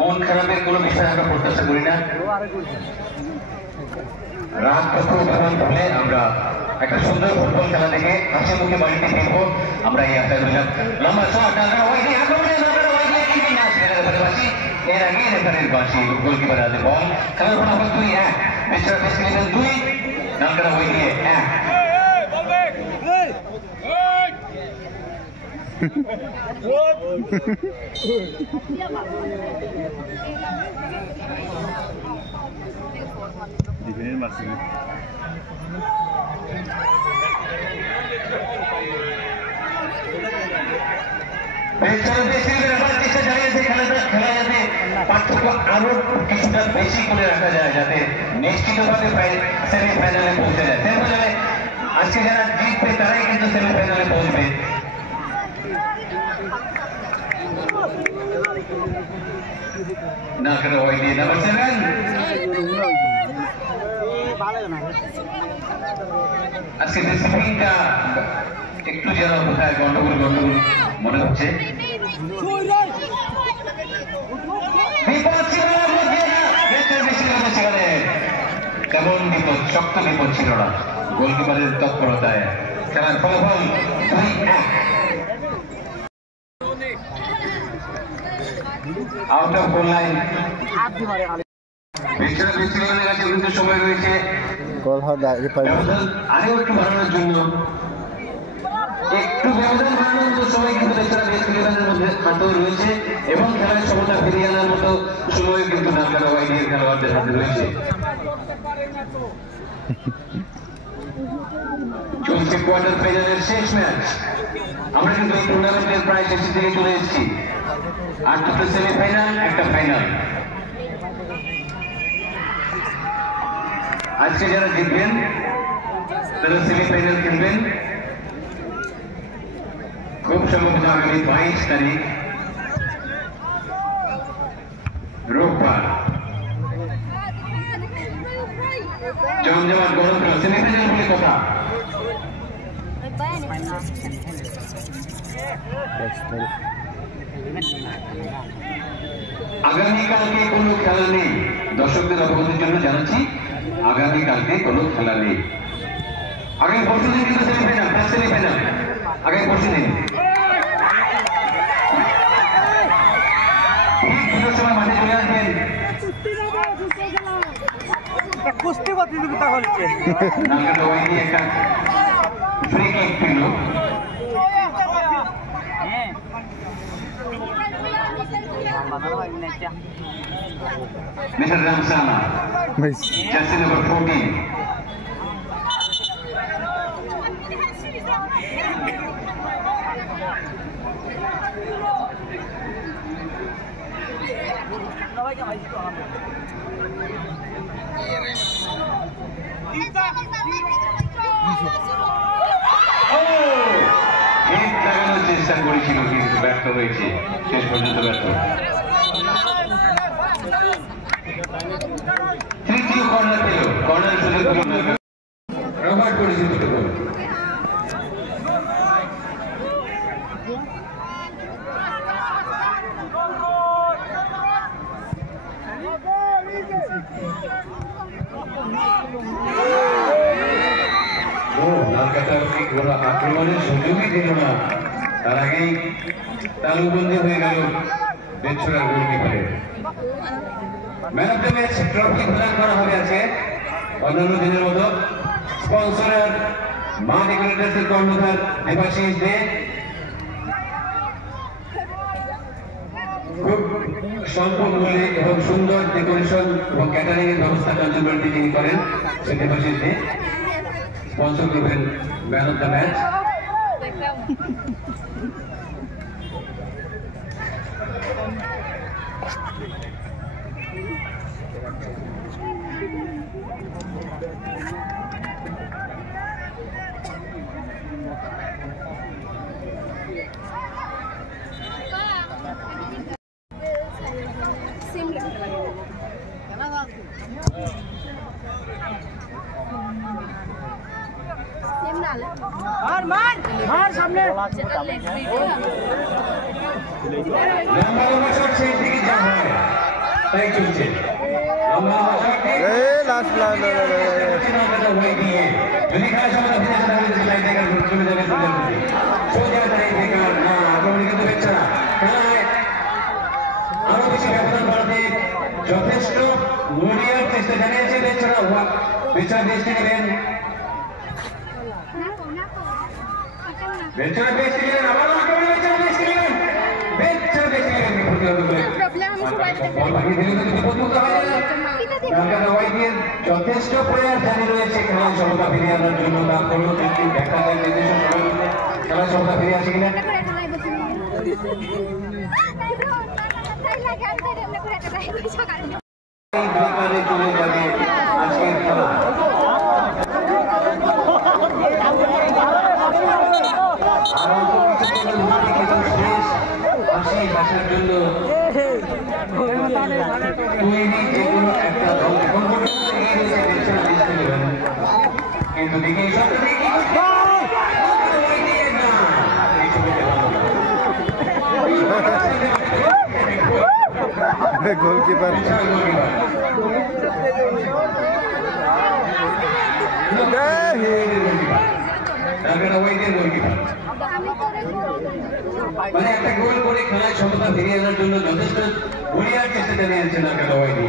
মন খারাপের কোনো বিষয় আমরা প্রত্যাশা করি না। রাত কখন হলে আমরা একটা সুন্দর ফুটবল খেলা দেখে হাসি মুখে বাড়িতে ফিরবো, আমরা এই আশায় রইলাম। লম্বা শট এর আগে রেফারির বাঁশি, গোলকিপার হাতে বল। খেলার ফলাফল 2-1, মিস্টার ফেস্টিভ্যাল 2, নামকরা হয়ে গিয়ে 1। ডিফেন্ডের মারছে পার্থক্য আরো কিছুটা বেশি করে রাখা যায়, যাতে নিশ্চিতভাবে সেমিফাইনালে পৌঁছে যায়। সেমিফাইনালে আজকে যারা জিতবে তারাই কিন্তু সেমিফাইনালে পৌঁছবে। নামকরা হয়ে গিয়ে নাম্বার 7, আজকে ডিসিপ্লিনটা একটু যেন কোথায় গন্ডগোল মনে হচ্ছে। তেমন বিপদ, শক্ত বিপদ ছিল না গোলকিপারের তৎপরতায়। খেলার ফলাফল 2-1, আউট অফ গোল লাইন। কাছে কিন্তু সময় রয়েছে আরো একটু বাড়ানোর জন্য, একটু ব্যবধান বাড়ানোর সময় কিন্তু বেচারা মধ্যে হাতেও রয়েছে, এবং খেলার সমতা ফিরিয়ে আনার মতো সময় কিন্তু নামকরা ওয়াইডির খেলোয়াড়দের হাতে রয়েছে। চলছে কোয়ার্টার ফাইনালের শেষ ম্যাচ। আমরা কিন্তু এই টুর্নামেন্টের প্রায় শেষের দিকে চলে এসেছি। 8টা সেমিফাইনাল, একটা ফাইনাল। আজকে যারা জিতবেন তারা সেমিফাইনাল খেলবেন খুব সম্ভবত আগামী 22 তারিখ রোববার। জমজমাট গরম খেলা, সেমিফাইনাল বলে কথা। আগামীকালকে কোনো খেলা নেই, দর্শকদের অবগতির জন্য জানাচ্ছি, আগামীকালকে কোনো খেলা নেই। আগামী পরশু দিন কিন্তু সেমিফাইনাল, ফার্স্ট সেমিফাইনাল আগামী পরশু দিন। সময় মাঠে চলে আসবেন। কুস্তি প্রতিযোগিতা হচ্ছে, একটা ফ্রি কিক ছিল। Mr. Ramsana, jersey number 14. চেষ্টা করেছিল কিন্তু ব্যর্থ হয়েছে, শেষ পর্যন্ত ব্যর্থ। তৃতীয় কর্নার পেল, কর্নার সুযোগ রবার্ট করেছে দুটো গোল। আক্রমণের সুযোগই দিল না, তার আগেই তালুবন্দি হয়ে গেল বেলছড়ার গোলকিপারের। Man of the match trophy প্রদান করা হবে আজকে অন্যান্য দিনের মতো। স্পন্সরার মা ডেকোরেটার্সের কর্ণধার দেবাশিস দে। খুব স্বল্প মূল্যে এবং সুন্দর ডেকোরেশন এবং ক্যাটারিং এর ব্যবস্থা কার্যকরী তিনি করেন, সে দেবাশিস দে স্পন্সর করবেন ম্যান অফ দ্য ম্যাচ। मार मार मार सामने লম্বা লম্বা শট শেষ দিকে যা হয় তাই চলছে। লম্বা লম্বা শট হয়ে গিয়ে যদি খেলা সময় ফিরে আসে তাহলে সেলাই জায়গায় চলে যাবে সোজা তাই বেকার না আক্রমণে কিন্তু হচ্ছে না। খেলায় আরো বেশি ব্যবধান বাড়াতে যথেষ্ট মরিয়ার চেষ্টা জানিয়েছে বেচারা বেশ নেবেন বেচারা বেশ নেবেন আবার আক্রমণে বেচারা বেশ নেবেন যথেষ্ট প্রয়াস জারি রয়েছে খেলার সমতা ফিরিয়ে আনার জন্য তা করলো কিন্তু দেখা যায় খেলার সমতা ফিরে আসে কিনা। চলে যাবে আজকের খেলা। আসার জন্য তৈরি যে কোনো একটা দল কিন্তু দেখি গোলকিপার মানে একটা গোল করে খেলায় সমতা ফিরিয়ে আনার জন্য যথেষ্ট ঘুরিয়ার চেষ্টা জানিয়েছে নারকেল ওয়াইদি।